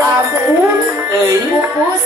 ampun pupus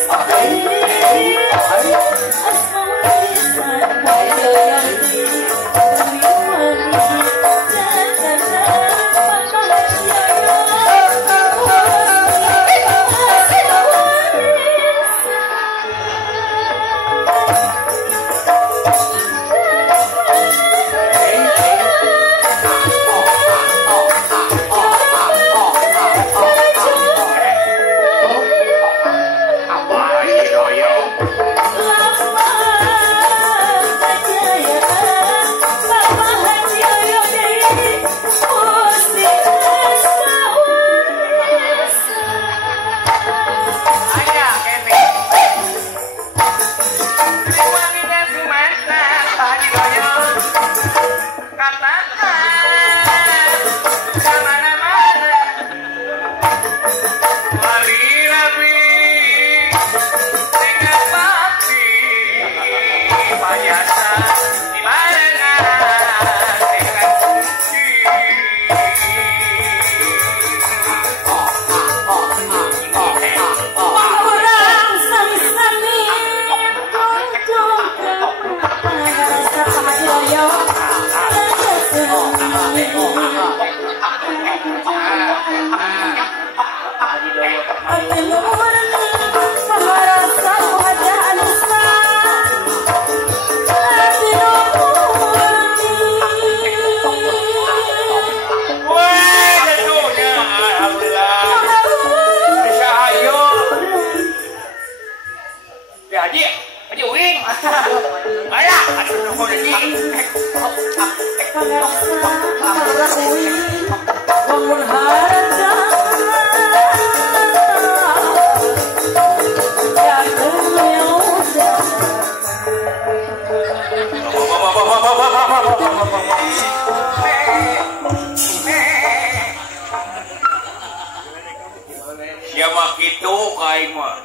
siapa gitu kain mah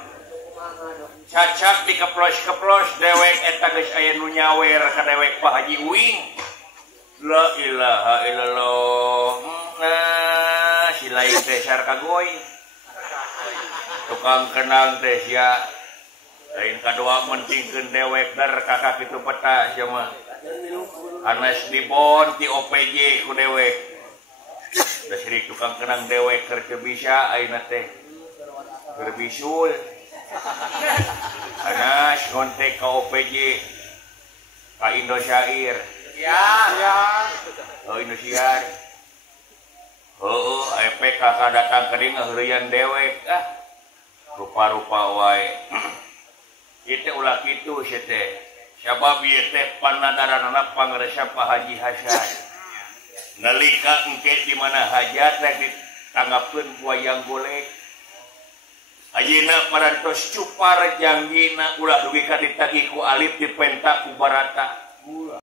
cacak dikeplos-keplos dewek eta geus aya nu nyawer ka dewek Pak Haji Uing. La ilaha illallah. Nah, si lain teh sar kagoy. Tukang kenang teh sia. Lain kadua mentingkeun dewek dar kakak kitu peta sia mah. Anas dibon ti OPJ ku dewek. Da sirik tukang kenang dewek keur teu bisa ayeuna teh. Keur bisul. Anas ngontek ka OPJ. Ka Indosyair. Ya. Oh Indosiar. Oh, efek kakak datang kering ngeheureyan dewek rupa-rupa wae. Itu ulah kitu sia teh. Sabab ieu teh panadaranana pangresep Pak Haji Hasan. Nalika engke di mana hajat teh ditanggapkeun wayang golek. Ayeuna parantos cupar janggina ulah dugi ka ditagih ku alif dipenta ku barata.